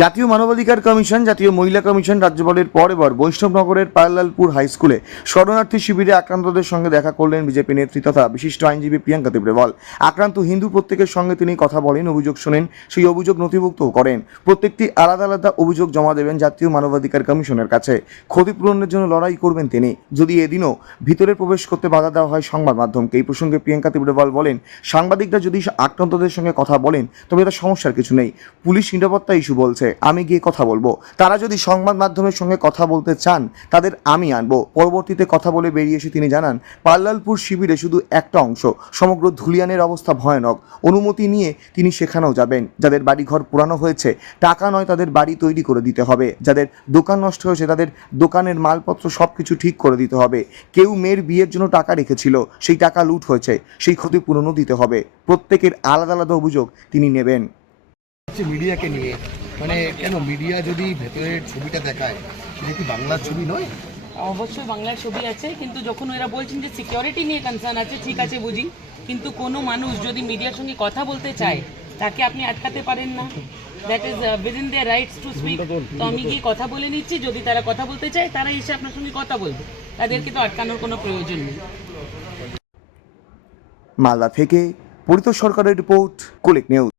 জাতীয় মানবাধিকার কমিশন, জাতীয় মহিলা কমিশন রাজ্যপালের পর এবার বৈষ্ণবনগরের পায়লালপুর হাই স্কুলে শরণার্থী শিবিরে আক্রান্তদের সঙ্গে দেখা করলেন বিজেপি নেত্রী তথা বিশিষ্ট আইনজীবী প্রিয়াঙ্কা দেবরেবল আক্রান্ত হিন্দু প্রত্যেকের সঙ্গে তিনি কথা বলেন, অভিযোগ শোনেন, সেই অভিযোগ নথিভুক্তও করেন। প্রত্যেকটি আলাদা আলাদা অভিযোগ জমা দেবেন জাতীয় মানবাধিকার কমিশনের কাছে। ক্ষতিপূরণের জন্য লড়াই করবেন তিনি। যদি এদিনও ভিতরে প্রবেশ করতে বাধা দেওয়া হয় সংবাদ মাধ্যমকে, এই প্রসঙ্গে প্রিয়াঙ্কা দেবরেবল বলেন, সাংবাদিকরা যদি আক্রান্তদের সঙ্গে কথা বলেন, তবে এটা সমস্যার কিছু নেই। পুলিশ নিরাপত্তা ইস্যু বলছে। আমি গিয়ে কথা বলব। তারা যদি সংবাদ মাধ্যমের সঙ্গে কথা বলতে চান, তাদের আমি আনব। পরবর্তীতে কথা বলে বেরিয়ে এসে তিনি জানান, পাল্লালপুর শিবিরে শুধু একটা অংশ, সমগ্র ধুলিয়ানের অবস্থা ভয়ানক। অনুমতি নিয়ে তিনি সেখানেও যাবেন। যাদের বাড়িঘর পুরানো হয়েছে, টাকা নয় তাদের বাড়ি তৈরি করে দিতে হবে। যাদের দোকান নষ্ট হয়েছে, তাদের দোকানের মালপত্র সব কিছু ঠিক করে দিতে হবে। কেউ মেয়ের বিয়ের জন্য টাকা রেখেছিল, সেই টাকা লুট হয়েছে, সেই ক্ষতিপূরণও দিতে হবে। প্রত্যেকের আলাদা আলাদা অভিযোগ তিনি নেবেন। মিডিয়াকে নিয়ে। মানে কেন মিডিয়া যদি ভেতরের ছবিটা দেখায় সেটা কি বাংলার ছবি নয়? অবশ্যই বাংলার ছবি আছে কিন্তু যখন এরা বলছেন যে সিকিউরিটি নিয়ে কনসার্ন আছে ঠিক আছে বুঝি কিন্তু কোনো মানুষ যদি মিডিয়ার সঙ্গে কথা বলতে চায় তাকে আপনি আটকাতে পারেন না। That is within their rights to speak তো আমি গিয়ে কথা বলে নিচ্ছি যদি তারা কথা বলতে চায় তারা এসে আপনার সঙ্গে কথা বলবে। তাদেরকে তো আটকানোর কোনো প্রয়োজন নেই। মালদা থেকে পরিত সরকারের রিপোর্ট কুলিক নিউজ।